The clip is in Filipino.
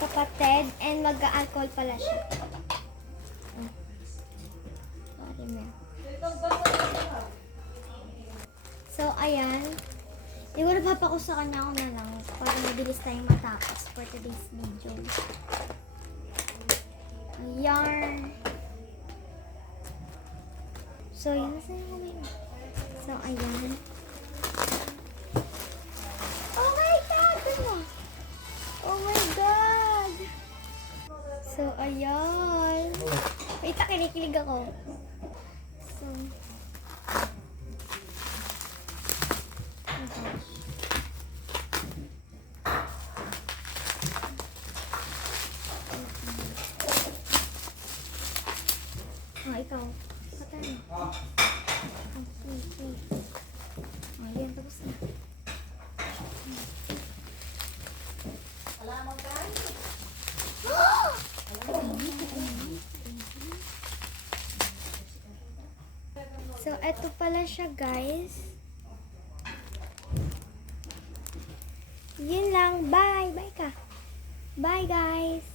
kapatid and mag-alcohol pala siya. Sorry, Mel. So, ayan. Siguro papako sa kanya ako na lang para mabilis tayong matapos for today's video. Ayan. So, yun. So, ayan. Oh my God! Ano? Oh my God! So, ayan. Wait, kinikilig ako. So, ikaw. Patay. Okay. Ayan, tapos na. So, eto pala siya, guys. Yun lang. Bye! Bye ka! Bye, guys!